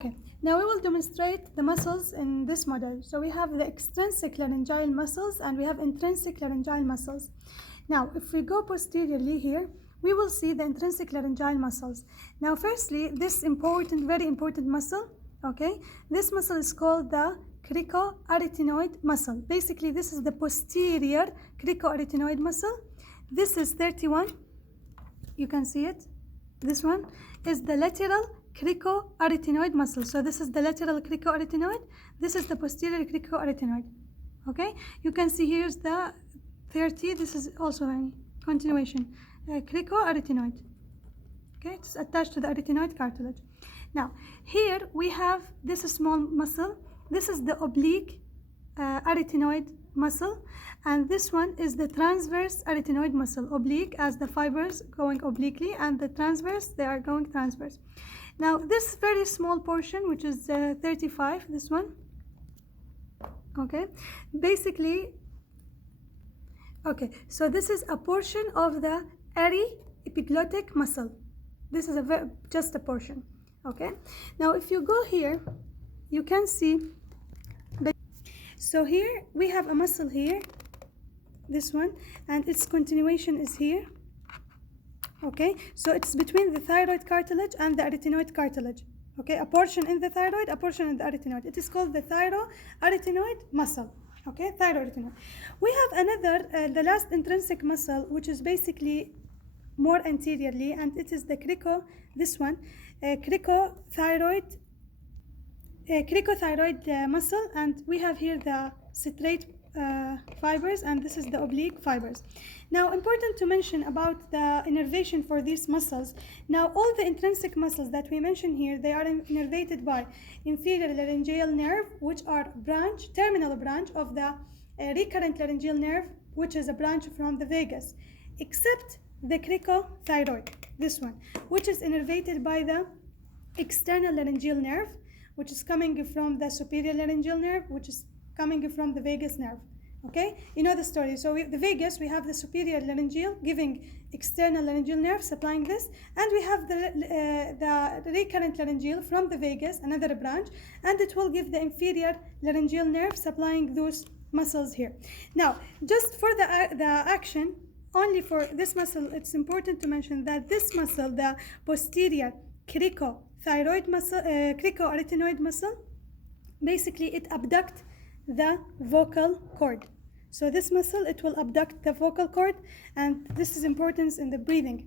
Okay, now we will demonstrate the muscles in this model. So we have the extrinsic laryngeal muscles and we have intrinsic laryngeal muscles. Now, if we go posteriorly here, we will see the intrinsic laryngeal muscles. Now, firstly, this important, very important muscle, okay, this muscle is called the Cricothyroid muscle. Basically, this is the posterior Cricothyroid muscle. This is 31. You can see it. This one is the lateral Cricothyroid muscle. So this is the lateral Cricothyroid. This is the posterior Cricothyroid. Okay, you can see here's the 30. This is also a continuation. Cricothyroid. Okay, it's attached to the arytenoid cartilage. Now here we have this small muscle. This is the oblique arytenoid muscle, and this one is the transverse arytenoid muscle. Oblique as the fibers going obliquely, and the transverse, they are going transverse. Now this very small portion, which is 35, this one, okay, basically, okay, so this is a portion of the epiglottic muscle. This is just a portion, okay. Now if you go here, you can see that. So here we have a muscle here, this one, and its continuation is here. Okay, so it's between the thyroid cartilage and the arytenoid cartilage. Okay, a portion in the thyroid, a portion in the arytenoid. It is called the thyroarytenoid muscle. Okay, thyroarytenoid. We have another, the last intrinsic muscle, which is basically more anteriorly, and it is the this one, cricothyroid muscle, and we have here the citrate fibers, and this is the oblique fibers. Now, important to mention about the innervation for these muscles. Now, all the intrinsic muscles that we mention here, they are innervated by inferior laryngeal nerve, which are terminal branch of the recurrent laryngeal nerve, which is a branch from the vagus, except the cricothyroid, this one, which is innervated by the external laryngeal nerve, which is coming from the superior laryngeal nerve, which is coming from the vagus nerve. Okay, you know the story. So the vagus, we have the superior laryngeal giving external laryngeal nerve supplying this, and we have the recurrent laryngeal from the vagus, another branch, and it will give the inferior laryngeal nerve supplying those muscles here. Now, just for the action, only for this muscle, it's important to mention that this muscle, the posterior cricothyroid muscle, cricoarytenoid muscle, basically it abducts the vocal cord. So this muscle, it will abduct the vocal cord, and this is important in the breathing.